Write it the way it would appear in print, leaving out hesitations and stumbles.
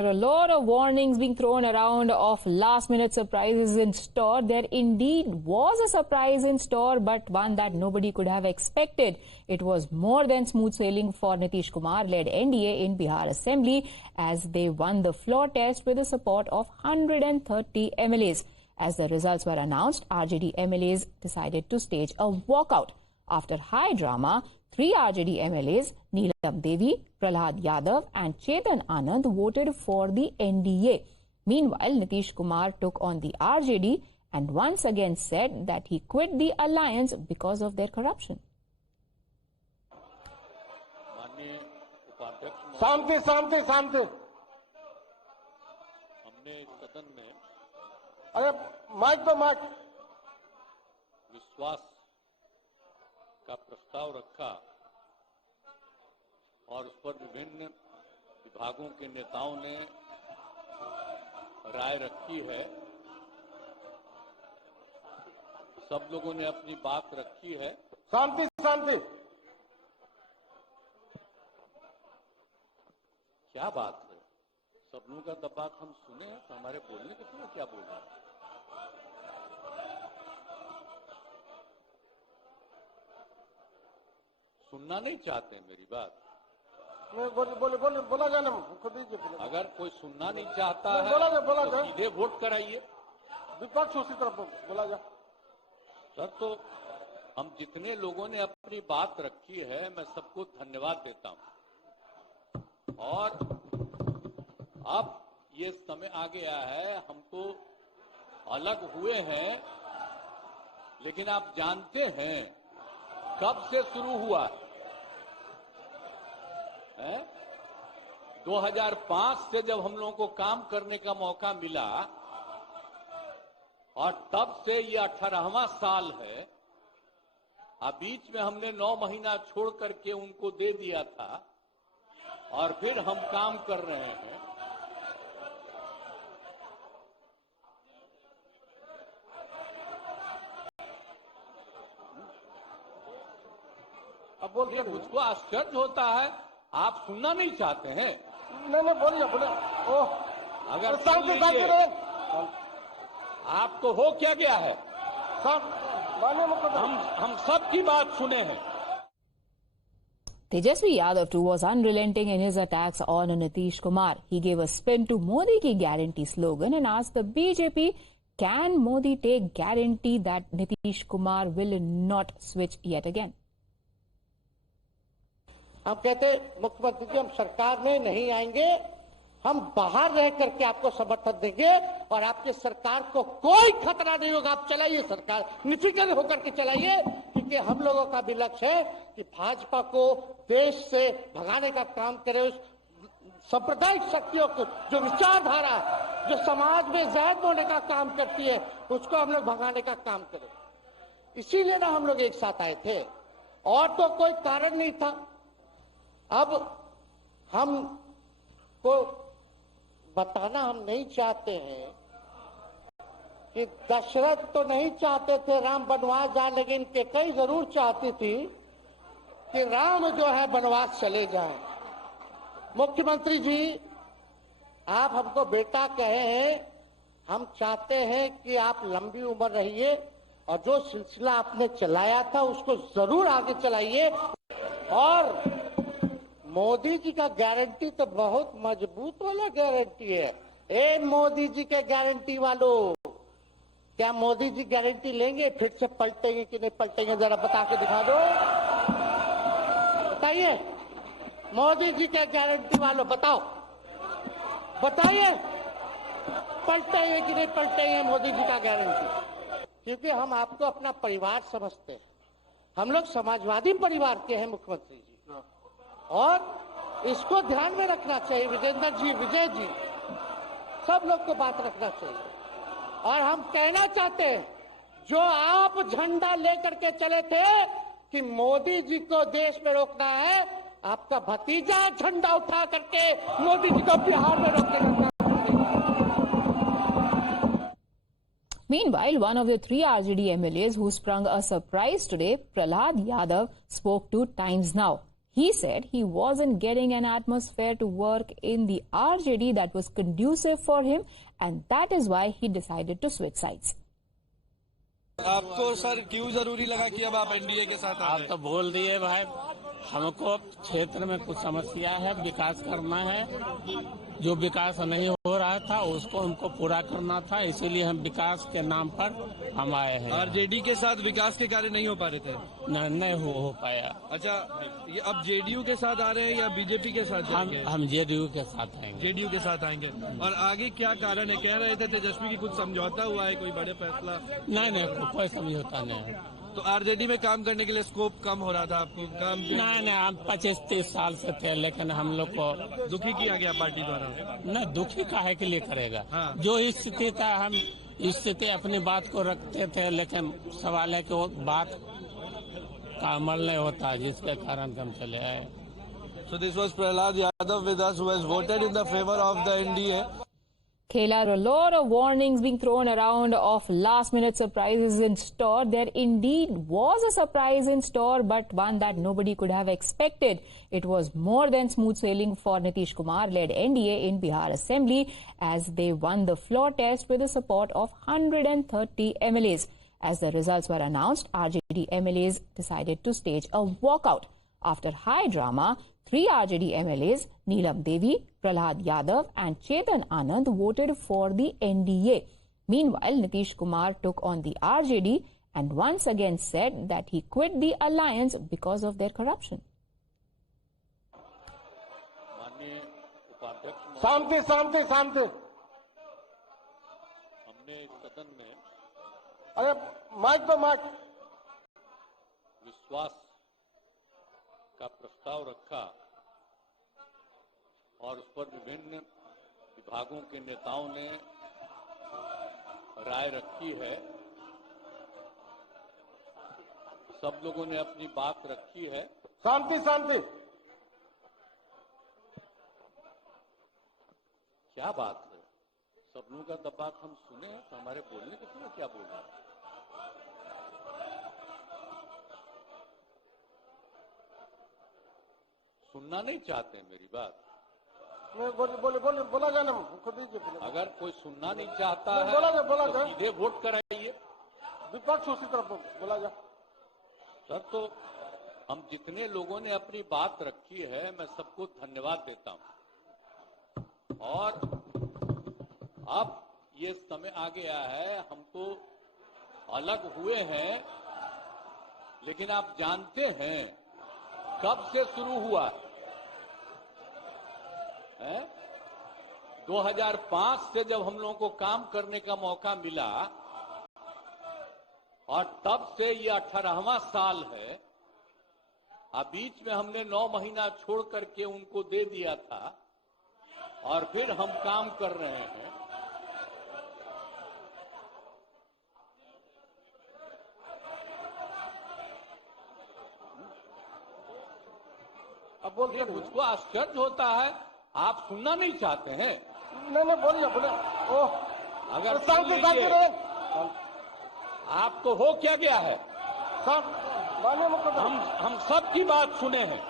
A lot of warnings being thrown around of last-minute surprises in store. There indeed was a surprise in store, but one that nobody could have expected. It was more than smooth sailing for Nitish Kumar-led NDA in Bihar Assembly as they won the floor test with the support of 130 MLAs. As the results were announced, RJD MLAs decided to stage a walkout. After high drama, 3 RJD MLAs, Neelam Devi, Prahlad Yadav and Chetan Anand voted for the NDA. Meanwhile, Nitish Kumar took on the RJD and once again said that he quit the alliance because of their corruption. शांति शांति शांति हमने इस सदन में अरे mic तो mic विश्वास का प्रस्ताव रखा और उस पर विभिन्न विभागों के नेताओं ने राय रखी है। सब लोगों ने अपनी बात रखी है। शांति शांति क्या बात है? सब लोगों का तब बात हम सुने हैं तो हमारे बोलने के समय क्या बोल रहे हैं? सुनना नहीं चाहते हैं मेरी बात? बोला जाना अगर कोई सुनना नहीं चाहता है बोला तो सीधे वोट कराइए। विपक्ष उसी तरफ बोला जा सर। तो हम जितने लोगों ने अपनी बात रखी है मैं सबको धन्यवाद देता हूं। और अब ये समय आ गया है, हम तो अलग हुए हैं, लेकिन आप जानते हैं कब से शुरू हुआ है? 2005 से जब हम लोगों को काम करने का मौका मिला और तब से ये 18वां साल है। अब बीच में हमने 9 महीना छोड़ करके उनको दे दिया था और फिर हम काम कर रहे हैं। अब बोलिए। मुझको आश्चर्य होता है, आप सुनना नहीं चाहते हैं। नहीं बोलिए अगर आपको हो क्या गया है? हम सब की बात सुने हैं। Tejasvi Yadav too was unrelenting in his attacks on Nitish Kumar. He gave a spin to Modi ki guarantee slogan and asked the BJP, can Modi take guarantee that Nitish Kumar will not switch yet again? हम कहते मुख्यमंत्री जी हम सरकार में नहीं आएंगे, हम बाहर रह करके आपको समर्थन देंगे और आपकी सरकार को कोई खतरा नहीं होगा। आप चलाइए सरकार, निफिक्र होकर के चलाइए, क्योंकि हम लोगों का भी लक्ष्य है कि भाजपा को देश से भगाने का काम करे। उस सांप्रदायिक शक्तियों को, जो विचारधारा है, जो समाज में जहर बोने का काम करती है, उसको हम लोग भगाने का काम करें। इसीलिए ना हम लोग एक साथ आए थे, और तो कोई कारण नहीं था। अब हम को बताना हम नहीं चाहते हैं कि दशरथ तो नहीं चाहते थे राम वनवास जाए, लेकिन कैकेयी जरूर चाहती थी कि राम जो है वनवास चले जाएं। मुख्यमंत्री जी, आप हमको बेटा कहे हैं, हम चाहते हैं कि आप लंबी उम्र रहिए और जो सिलसिला आपने चलाया था उसको जरूर आगे चलाइए। और मोदी जी का गारंटी तो बहुत मजबूत वाला गारंटी है। ए मोदी जी के गारंटी वालों, क्या मोदी जी गारंटी लेंगे? फिर से पलटेंगे कि नहीं पलटेंगे? जरा बता के दिखा दो, बताइए। मोदी जी के गारंटी वालों बताओ, बताइए पलटेंगे कि नहीं पलटेंगे मोदी जी का गारंटी? क्योंकि हम आपको अपना परिवार समझते हैं, हम लोग समाजवादी परिवार के हैं मुख्यमंत्री जी, और इसको ध्यान में रखना चाहिए। विजेंद्र जी, विजय जी, सब लोग को बात रखना चाहिए। और हम कहना चाहते हैं, जो आप झंडा लेकर के चले थे कि मोदी जी को देश में रोकना है, आपका भतीजा झंडा उठा करके मोदी जी को बिहार में रोकने का। Meanwhile, one of the 3 RJD MLAs who sprung a surprise today, Prahlad Yadav, spoke to Times Now. He said he wasn't getting an atmosphere to work in the RJD that was conducive for him, and that is why he decided to switch sides. आपको sir क्यों जरूरी लगा कि अब आप NDA के साथ आ आप तो बोल दिए भाई, हमको क्षेत्र में कुछ समस्या है, विकास करना है। जो विकास नहीं हो रहा था उसको हमको पूरा करना था, इसीलिए हम विकास के नाम पर हम आए हैं। आरजेडी के साथ विकास के कार्य नहीं हो पा रहे थे? नहीं हो पाया। अच्छा, ये अब जेडीयू के साथ आ रहे हैं या बीजेपी के साथ जाएंगे? हम जेडीयू के साथ आएंगे। जेडीयू के साथ आएंगे। और आगे क्या कारण है? कह रहे थे तेजस्वी की कुछ समझौता हुआ है, कोई बड़े फैसला? नहीं, कोई समझौता नहीं है। तो आरजेडी में काम करने के लिए स्कोप कम हो रहा था आपको? काम नहीं, हम 25-30 साल से थे, लेकिन हम लोग को दुखी किया गया पार्टी द्वारा। नहीं, दुखी काहे के लिए करेगा? हाँ। जो स्थिति था हम स्थिति अपनी बात को रखते थे, लेकिन सवाल है कि वो बात का अमल नहीं होता, जिसके कारण हम चले आए। So this was Prahlad Yadav with us, who has voted in the favor of the NDA. Khela, a lot of warnings being thrown around of last-minute surprises in store. There indeed was a surprise in store, but one that nobody could have expected. It was more than smooth sailing for Nitish Kumar-led NDA in Bihar Assembly as they won the floor test with the support of 130 MLAs. As the results were announced, RJD MLAs decided to stage a walkout. After high drama, 3 RJD MLAs, Neelam Devi, Prahlad Yadav and Chetan Anand voted for the NDA. Meanwhile, Nitish Kumar took on the RJD and once again said that he quit the alliance because of their corruption. माननीय उपाध्यक्ष, शांति शांति शांति। हमने इस सदन में अरे mic तो mic. विश्वास का प्रस्ताव रखा और उस पर विभिन्न विभागों के नेताओं ने राय रखी है। सब लोगों ने अपनी बात रखी है। शांति शांति। क्या बात है? सब लोगों का बात हम सुने, तो हमारे बोलने के समय क्या बोल रहे हैं? सुनना नहीं चाहते हैं मेरी बात? बोला जाना खुद दीजिए। अगर कोई सुनना नहीं चाहता है बोला तो जाए। सीधे वोट कराइए। विपक्ष उसी तरफ बोला जा। सर, तो हम जितने लोगों ने अपनी बात रखी है, मैं सबको धन्यवाद देता हूं। और अब ये समय आ गया है, हम तो अलग हुए हैं, लेकिन आप जानते हैं कब से शुरू हुआ है? 2005 से जब हम लोगों को काम करने का मौका मिला और तब से ये 18वां साल है। अब बीच में हमने 9 महीना छोड़ करके उनको दे दिया था और फिर हम काम कर रहे हैं। अब बोलिए। मुझको आश्चर्य होता है, आप सुनना नहीं चाहते हैं। नहीं बोलिए बोले। ओह, अगर शांति शांति रहे। आपको हो क्या गया है? माननीय मुख्यमंत्री, हम सब की बात सुने हैं।